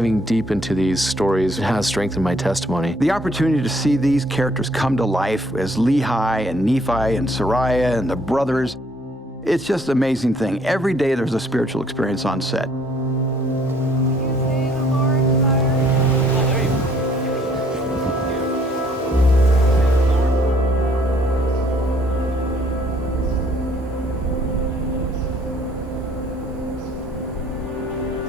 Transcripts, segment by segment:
diving deep into these stories has strengthened my testimony. The opportunity to see these characters come to life as Lehi and Nephi and Sariah and the brothers, it's just an amazing thing. Every day there's a spiritual experience on set.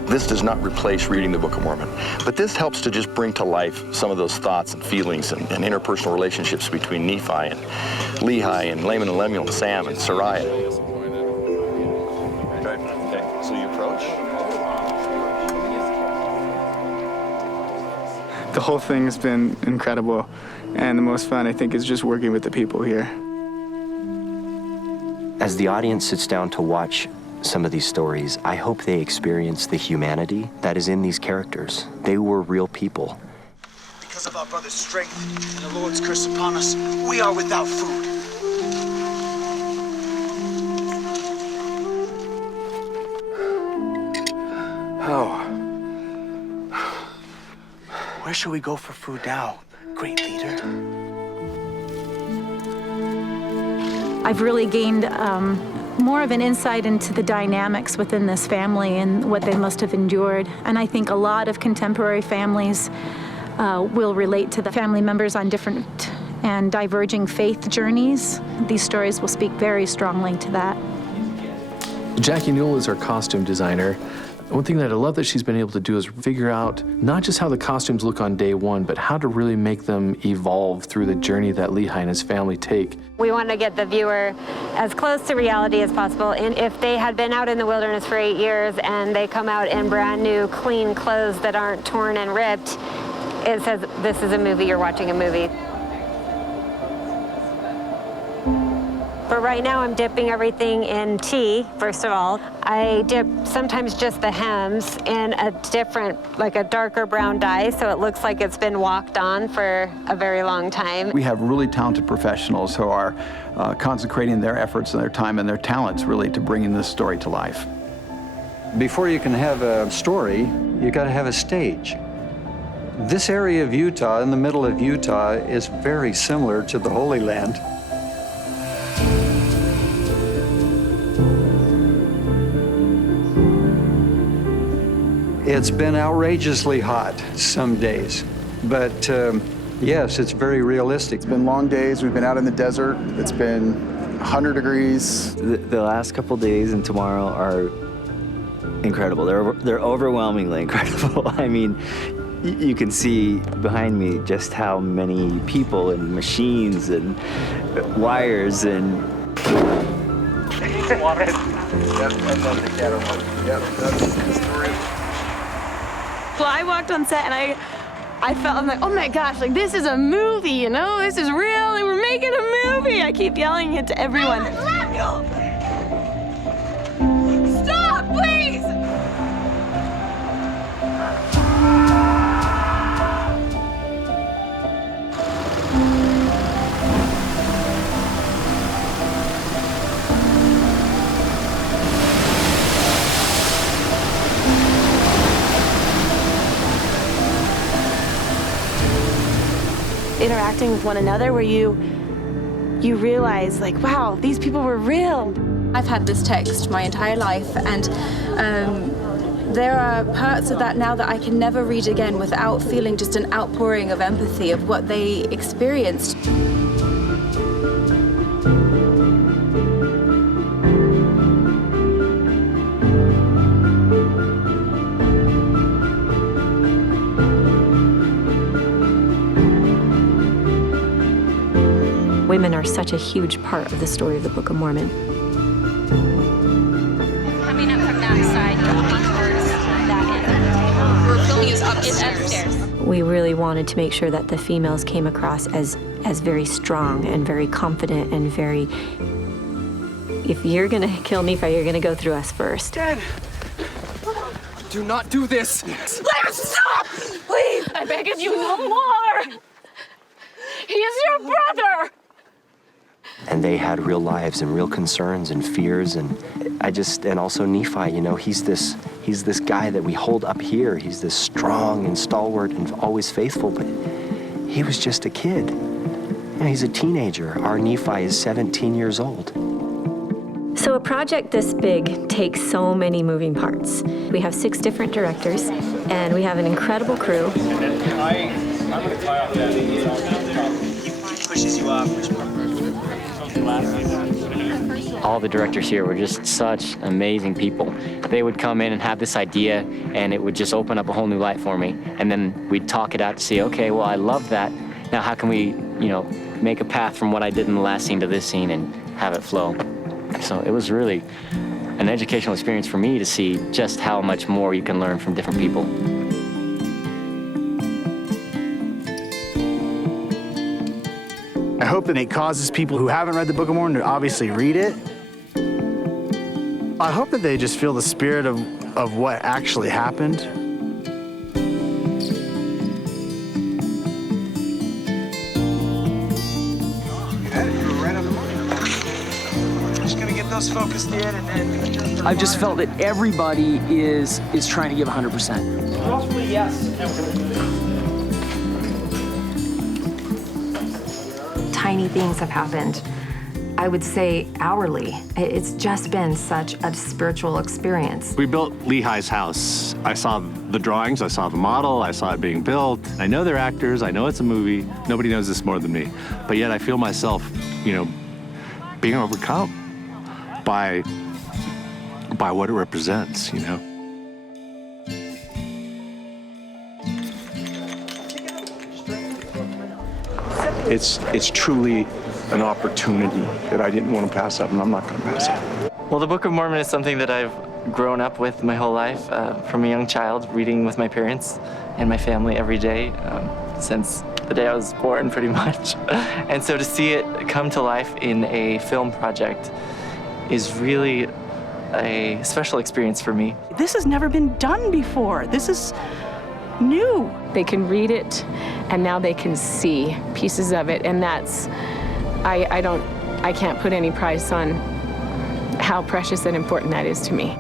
This does not replace reading the Book of Mormon, but this helps to just bring to life some of those thoughts and feelings and interpersonal relationships between Nephi and Lehi and Laman and Lemuel and Sam and Sariah. Okay, so you approach. The whole thing has been incredible, and the most fun, I think, is just working with the people here. As the audience sits down to watch some of these stories, I hope they experience the humanity that is in these characters. They were real people. Because of our brother's strength and the Lord's curse upon us, we are without food. Oh. Where shall we go for food now, great leader? I've really gained more of an insight into the dynamics within this family and what they must have endured. And I think a lot of contemporary families will relate to the family members on different and diverging faith journeys. These stories will speak very strongly to that. Jackie Newell is our costume designer. One thing that I love that she's been able to do is figure out not just how the costumes look on day one, but how to really make them evolve through the journey that Lehi and his family take. We want to get the viewer as close to reality as possible. And if they had been out in the wilderness for 8 years and they come out in brand new, clean clothes that aren't torn and ripped, it says this is a movie, you're watching a movie. But right now I'm dipping everything in tea, first of all. I dip sometimes just the hems in a different, like a darker brown dye, so it looks like it's been walked on for a very long time. We have really talented professionals who are consecrating their efforts and their time and their talents really to bringing this story to life. Before you can have a story, you got to have a stage. This area of Utah, in the middle of Utah, is very similar to the Holy Land. It's been outrageously hot some days, but yes, it's very realistic. It's been long days. We've been out in the desert. It's been 100 degrees. The last couple days and tomorrow are incredible. They're overwhelmingly incredible. I mean, you can see behind me just how many people and machines and wires and... Water. Yep, I love the catapult. Yep, that's the story. Well, I walked on set and I felt, I'm like, oh my gosh, like this is a movie, you know? This is real, and we're making a movie. I keep yelling it to everyone. Stop, please! Interacting with one another where you realize, like, wow, these people were real. I've had this text my entire life, and there are parts of that now that I can never read again without feeling just an outpouring of empathy of what they experienced. Women are such a huge part of the story of the Book of Mormon. Coming up from that side, walking towards that end. We're filming is upstairs. We really wanted to make sure that the females came across as very strong and very confident and very, if you're gonna kill Nephi, you're gonna go through us first. Dad! Do not do this! Let him stop! Please! I beg of you, no more! He is your brother! and they had real lives and real concerns and fears, and also Nephi, you know, he's this guy that we hold up here. He's this strong and stalwart and always faithful, but he was just a kid. You know, he's a teenager. Our Nephi is 17 years old. So a project this big takes so many moving parts. We have 6 different directors, and we have an incredible crew. I'm going to tie off that. He pushes you off. All the directors here were just such amazing people. They would come in and have this idea, and it would just open up a whole new light for me. And then we'd talk it out to see, okay, well, I love that. Now how can we, you know, make a path from what I did in the last scene to this scene and have it flow? So it was really an educational experience for me to see just how much more you can learn from different people. I hope that it causes people who haven't read the Book of Mormon to obviously read it. I hope that they just feel the spirit of what actually happened. Just gonna get those focused in, and then I've just felt that everybody is trying to give 100%. hopefully yes. Tiny things have happened, I would say hourly. It's just been such a spiritual experience. We built Lehi's house. I saw the drawings, I saw the model, I saw it being built. I know they're actors, I know it's a movie. Nobody knows this more than me. But yet I feel myself, you know, being overcome by what it represents, you know. It's truly an opportunity that I didn't want to pass up, and I'm not going to pass up. Well, the Book of Mormon is something that I've grown up with my whole life, from a young child, reading with my parents and my family every day, since the day I was born, pretty much. And so to see it come to life in a film project is really a special experience for me. This has never been done before. This is new. They can read it, and now they can see pieces of it, and that's, I can't put any price on how precious and important that is to me.